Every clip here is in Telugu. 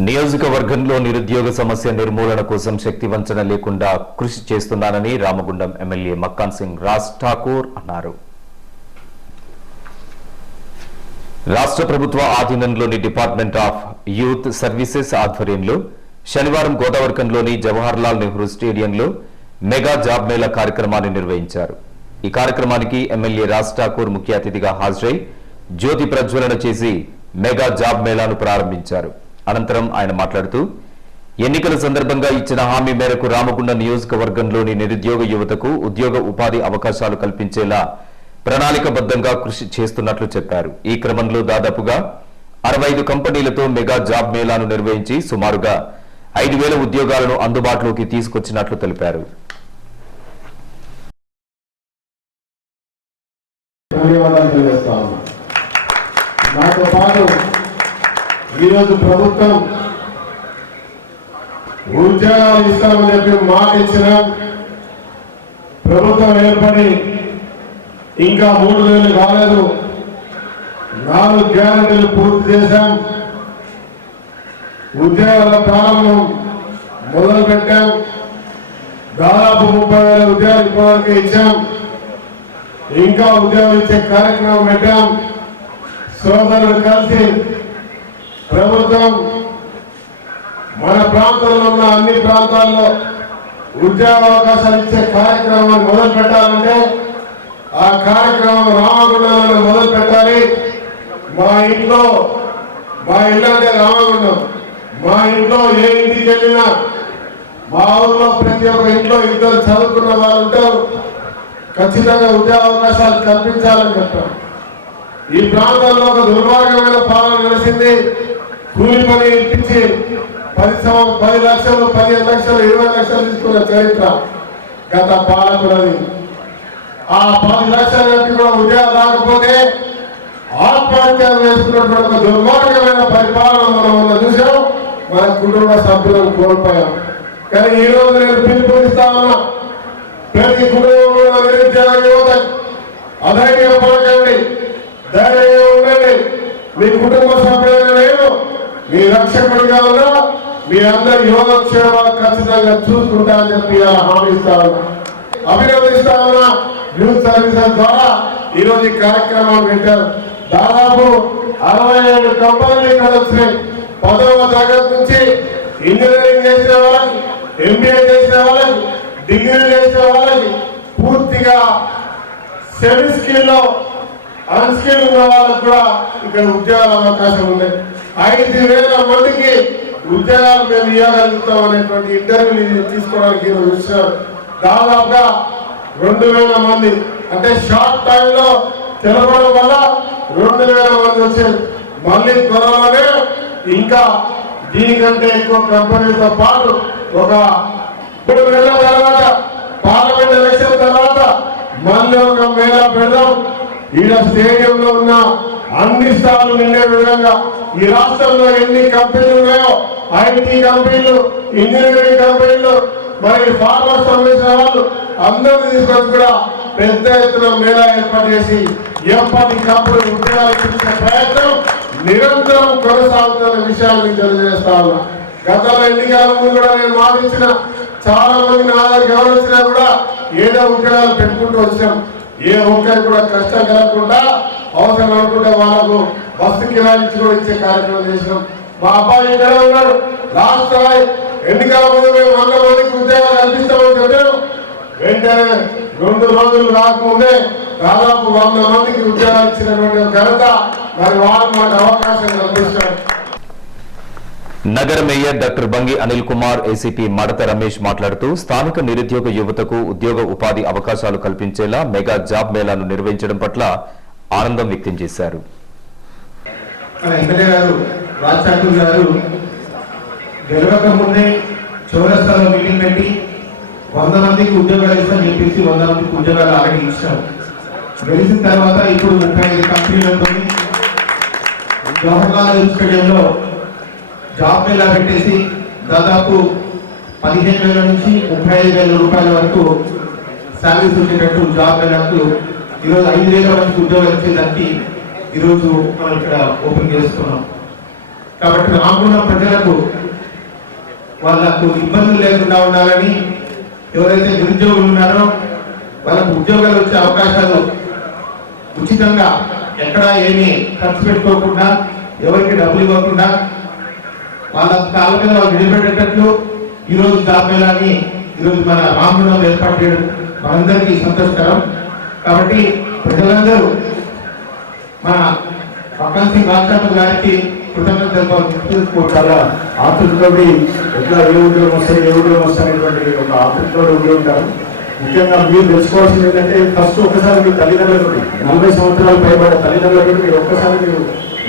నియోజకవర్గంలో నిరుద్యోగ సమస్య నిర్మూలన కోసం శక్తి వంచన లేకుండా కృషి చేస్తున్నానని రామగుండం ఎమ్మెల్యే మక్కాన్ సింగ్ రాజ్ ఠాకూర్ అన్నారు. రాష్ట్ర ప్రభుత్వ ఆధీనంలోని డిపార్ట్మెంట్ ఆఫ్ యూత్ సర్వీసెస్ ఆధ్వర్యంలో శనివారం గోదావరికంలోని జవహర్లాల్ నెహ్రూ స్టేడియంలో మెగా జాబ్ మేళా కార్యక్రమాన్ని నిర్వహించారు. ఈ కార్యక్రమానికి ఎమ్మెల్యే రాజ్ ఠాకూర్ ముఖ్య అతిథిగా హాజరై జ్యోతి ప్రజ్వలన చేసి మెగా జాబ్ మేళాను ప్రారంభించారు. అనంతరం ఆయన మాట్లాడుతూ ఎన్నికల సందర్భంగా ఇచ్చిన హామీ మేరకు రామగుండ నియోజకవర్గంలోని నిరుద్యోగ యువతకు ఉద్యోగ ఉపాధి అవకాశాలు కల్పించేలా ప్రణాళికబద్ధంగా కృషి చేస్తున్నట్లు చెప్పారు. ఈ క్రమంలో దాదాపుగా అరవై ఐదు కంపెనీలతో మెగా జాబ్ మేళాను నిర్వహించి సుమారుగా ఐదు వేల ఉద్యోగాలను అందుబాటులోకి తీసుకొచ్చినట్లు తెలిపారు. ధన్యవాదాలు తెలియజేస్తా ఉన్నా నాతో పాటు ఈరోజు ప్రభుత్వం ఉద్యోగాలు ఇస్తామని చెప్పి మాట ఇచ్చిన ప్రభుత్వం ఏర్పడి ఇంకా మూడు వేలు కాలేదు. నాలుగు గ్యారంటీలు పూర్తి చేశాం. ఉద్యోగాల ప్రారంభం మొదలు పెట్టాం దాదాపు ముప్పై వేల ఉద్యోగాలు ఇప్పటివరకు ఇచ్చాం. ఇంకా ఉద్యోగాలు ఇచ్చే కార్యక్రమం పెట్టాం. సోదరులు కలిసి ప్రభుత్వం మన ప్రాంతంలో ఉన్న అన్ని ప్రాంతాల్లో ఉద్యోగ అవకాశాలు ఇచ్చే కార్యక్రమాన్ని మొదలు పెట్టాలంటే ఆ కార్యక్రమం రామగుండంలో మొదలు పెట్టాలి. మా ఇంట్లో మా ఇల్లు అంటే రామగుండం. మా ఇంట్లో ఏ ఇంటికి వెళ్ళినా మా ఊర్లో ప్రతి ఒక్క ఇంట్లో ఇద్దరు చదువుకున్న వాళ్ళు ఉంటారు. ఖచ్చితంగా ఉద్యోగ అవకాశాలు కల్పించాలని చెప్పాం. ఈ ప్రాంతంలో ఒక దుర్మార్గమైన పాలన నడిచింది. కూలి పని ఇప్పించి పది పది లక్షలు పదిహేను లక్షలు ఇరవై లక్షలు తీసుకున్న చరిత్ర గత పాలకులది. ఆ పది లక్షల వ్యక్తి కూడా ఉద్యోగం రాకపోతే ఆత్మహత్య చేసుకున్నటువంటి ఒక దుర్మార్గమైన పరిపాలన మనం ఉన్న చూసాం మన కుటుంబ సభ్యులను కోల్పోయాం. కానీ ఈ రోజు నేను పిలుపునిస్తా ఉన్నా ప్రతి కుటుంబంలో నిరుద్యోగ యువత అధైర్యం పడకండి ధైర్యంగా ఉండండి. మీ కుటుంబ సభ్యులైన నేను మీ రక్షకుడిగా ఉన్నా మీ అందరి యోగక్షేమాలు ఖచ్చితంగా చూసుకుంటా అని చెప్పి ఇలా హామీ ఇస్తా ఉన్నా అభినందిస్తా ఉన్నా న్యూస్ సర్వీసెస్ ద్వారా ఈరోజు ఈ కార్యక్రమాలు పెట్టారు. దాదాపు అరవై ఏడు కంపెనీలు ఇక్కడ వచ్చినాయి పదవ తరగతి నుంచి ఇంజనీరింగ్ చేసిన వాళ్ళకి ఎంబీఏ చేసిన వాళ్ళకి డిగ్రీ చేసిన వాళ్ళకి పూర్తిగా సెమీ స్కిల్లో అన్స్కిల్ ఉన్న వాళ్ళకు కూడా ఇక్కడ ఉద్యోగాల అవకాశం ఉంది. ఐదు వేల మందికి ఉద్యోగాలు మేము ఇవ్వగలుగుతాం అనేటువంటి ఇంటర్వ్యూలు తీసుకోవడానికి ఈరోజు దాదాపుగా రెండు వేల మంది. అంటే షార్ట్ టైంలో తెలవడం వల్ల రెండు వేల మంది వచ్చారు. మళ్ళీ త్వరలోనే ఇంకా దీనికంటే ఎక్కువ కంపెనీలతో పాటు ఒక మూడు నెలల తర్వాత పార్లమెంట్ ఎలక్షన్ తర్వాత మళ్ళీ ఒక మేళా పెడదాం. ఈడ స్టేడియంలో ఉన్న అన్ని స్థానాలు నిండే విధంగా ఈ రాష్ట్రంలో ఎన్ని కంపెనీలు ఉన్నాయో ఐటీ కంపెనీలు ఇంజనీరింగ్ కంపెనీలు మరి ఫార్మర్ సంబంధించిన వాళ్ళు అందరినీ తీసుకొచ్చి కూడా పెద్ద ఎత్తున మేళా ఏర్పాటు చేసి ఎప్పటికప్పుడు ఉద్యోగాలు ఇప్పించే ప్రయత్నం నిరంతరం కొనసాగుతున్న విషయాన్ని మీకు తెలియజేస్తా ఉన్నా. గతంలో ఎన్నికల ముందు కూడా నేను వాదించిన చాలా మంది నా దగ్గర గమనించినా కూడా ఏదో ఉద్యోగాలు పెట్టుకుంటూ వచ్చాం. ఏ ఒక్కరికి కూడా కష్టం కలగకుండా అవసరం అనుకుంటే వాళ్ళకు బస్సు కిరాయించి కూడా ఇచ్చే కార్యక్రమం చేసినాం. మా అబ్బాయి ఇక్కడ ఉన్నాడు. లాస్ట్ ఎన్నికల ముందు మేము వంద మందికి ఉద్యోగాలు కల్పిస్తామని చెప్పాము వెంటనే రెండు రోజులు రాకముందే దాదాపు వంద మందికి ఉద్యోగాలు ఇచ్చినటువంటి ఘనత మరి వాళ్ళు మాకు అవకాశం కల్పిస్తారు. నగర mayor doctor Bangi Anil Kumar ACP Madatha Ramesh మాట్లాడుతూ స్థానిక నిరుద్యోగ యువతకు ఉద్యోగ ఉపాధి అవకాశాలు కల్పించేలా మెగా జాబ్ మేళాను నిర్వహించడం పట్ల ఆనందం వ్యక్తం చేశారు. ఎమ్మెల్యే గారు రాజ్ ఠాకూర్ గారు గెలవక ముందే చౌరస్తాలో మీటింగ్ పెట్టి వంద మందికి ఉద్యోగాలు ఇస్తామని చెప్పేసి వంద మందికి ఉద్యోగాలు ఆల్రెడీ గెలిచిన తర్వాత ఇప్పుడు ముప్పై ఐదు కంపెనీలతో జవహర్లాల్ నెహ్రూ స్టేడియంలో జాబ్ మేళా పెట్టేసి దాదాపు పదిహేను వేల నుంచి ముప్పై ఐదు వేల రూపాయల వరకు శాలరీస్ వచ్చేటట్టు జాబ్ మేళాకు ఈరోజు ఐదు వేల మందికి ఉద్యోగాలు ఇచ్చేదానికి ఈరోజు మనం ఇక్కడ ఓపెన్ చేస్తున్నాం. కాబట్టి రామగుండం ప్రజలకు వాళ్ళకు ఇబ్బందులు లేకుండా ఉండాలని ఎవరైతే నిరుద్యోగులు ఉన్నారో వాళ్ళకు ఉద్యోగాలు వచ్చే అవకాశాలు ఉచితంగా ఎక్కడ ఏమీ ఖర్చు పెట్టుకోకుండా ఎవరికి డబ్బులు ఇవ్వకుండా వాళ్ళ కాళ్ళ మీద వాళ్ళు నిలబెట్టేటట్లు ఈరోజు జాబ్ మేళాని ఈరోజు మన రామగుండం ఏర్పాటు చేయడం మనందరికీ సంతోషకరం. కాబట్టి ప్రజలందరూ మన పక్కన సింగ్ రాష్ట్రపతి గారికి కృతజ్ఞత తెలుపుకోవాలి ఎట్లా ఏ ఉద్యోగం వస్తాయి ఏ ఉద్యోగం వస్తాయనేటువంటి ఒక ఆతృతతో ఉండి ఉంటారు. ముఖ్యంగా మీరు తెలుసుకోవాల్సింది ఏంటంటే ఫస్ట్ ఒకసారి మీ తల్లిదండ్రులకు నలభై సంవత్సరాలు పైబడ్డ తల్లిదండ్రులకు మీరు ఒక్కసారి మీరు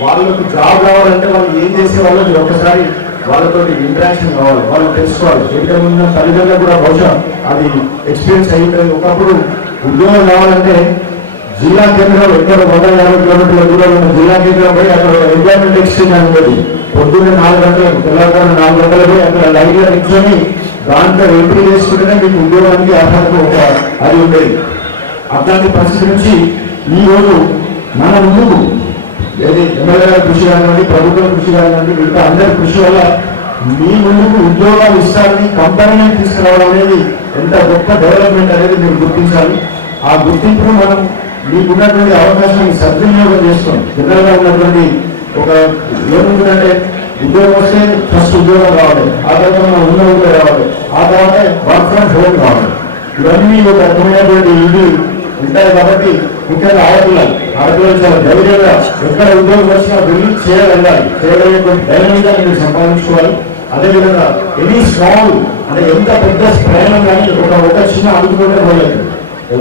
వాళ్ళకు జాబ్ కావాలంటే వాళ్ళు ఏం చేసే వాళ్ళు మీరు ఒక్కసారి వాళ్ళతో ఇంటరాక్షన్ కావాలి వాళ్ళు తెలుసుకోవాలి. ఎందుకంటే ముందు తల్లిదండ్రులకు కూడా బహుశా అది ఎక్స్పీరియన్స్ అయ్యింది ఒకప్పుడు ఉద్యోగం రావాలంటే జిల్లా కేంద్రం ఎక్కడ వంద యాభై కిలోమీటర్ల దూరంలో ఉన్న జిల్లా కేంద్రం పోయి అక్కడ ఎంప్లాయ్మెంట్ ఎక్స్చేంజ్ అని ఉండేది పొద్దున్న నాలుగు గంటలకు తెల్లవారు నాలుగు గంటలకు పోయి అక్కడ లైన్ నిల్చొని దాంట్లో ఎంట్రీ చేసుకుంటేనే మీకు ఉద్యోగానికి అర్హత ఒక అది ఉండేది. అట్లాంటి పరిస్థితి నుంచి ఈరోజు మన ముందు ఏది ఎమ్మెల్యే గారి కృషి కానివ్వండి ప్రభుత్వం కృషి కానివ్వండి మిగతా అందరి కృషి వల్ల మీ ముందుకు ఉద్యోగాలు ఇస్తారని కంపెనీని తీసుకురావడం అనేది ఎంత గొప్ప డెవలప్మెంట్ అనేది మీరు గుర్తించాలి. ఆ గుర్తింపును మనం మీకున్నటువంటి అవకాశాన్ని సద్వినియోగం చేసుకోండి జనరల్ ఉన్నటువంటి ఒక ఏముందంటే ఉద్యోగం వస్తే ఫస్ట్ ఉద్యోగం రావాలి ఆ తర్వాత మనం ఉన్న ఉద్యోగం రావాలి ఆ తర్వాత వర్క్ ఫ్రమ్ హోమ్ కావాలి ఇవన్నీ ఒక రకమైనటువంటి ఇది ఉంటాయి కాబట్టి ముఖ్యంగా ఆడపిల్లలు ఆడపిల్లలు చాలా ధైర్యంగా ఎక్కడ ఉద్యోగం వచ్చినా వెళ్ళి చేయగలగాలి చేయగలిగేటువంటి ధైర్యంగా మీరు సంపాదించుకోవాలి. అదేవిధంగా ఎనీ స్మాల్ అంటే ఎంత పెద్ద ప్రయాణం కానీ ఒక ఒక చిన్న అడుగుతుంటే పోలేదు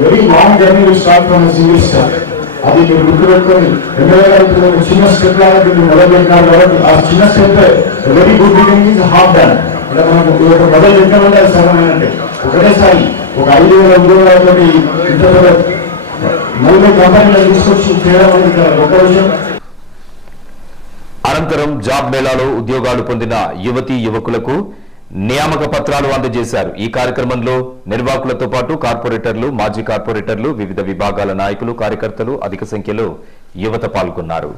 very long journey start from single step అది మీరు గుర్తుపెట్టుకొని ఎమ్మెల్యే గారు చిన్న స్టెప్ లాగా మీరు మొదలు పెట్టినారు కాబట్టి ఆ చిన్న step very good beginning is half done అంటే మనం ఒక మొదలు పెట్టామంటే అది సగమైనట్టే ఒకటేసారి ఒక ఐదు వేల ఉద్యోగాలతో ఇంత నలభై కంపెనీలు తీసుకొచ్చి చేయడం అనేది ఒక విషయం. అనంతరం జాబ్ మేళాలో ఉద్యోగాలు పొందిన యువతీ యువకులకు నియామక పత్రాలు అందజేశారు. ఈ కార్యక్రమంలో నిర్వాహకులతో పాటు కార్పొరేటర్లు మాజీ కార్పొరేటర్లు వివిధ విభాగాల నాయకులు కార్యకర్తలు అధిక సంఖ్యలో యువత పాల్గొన్నారు.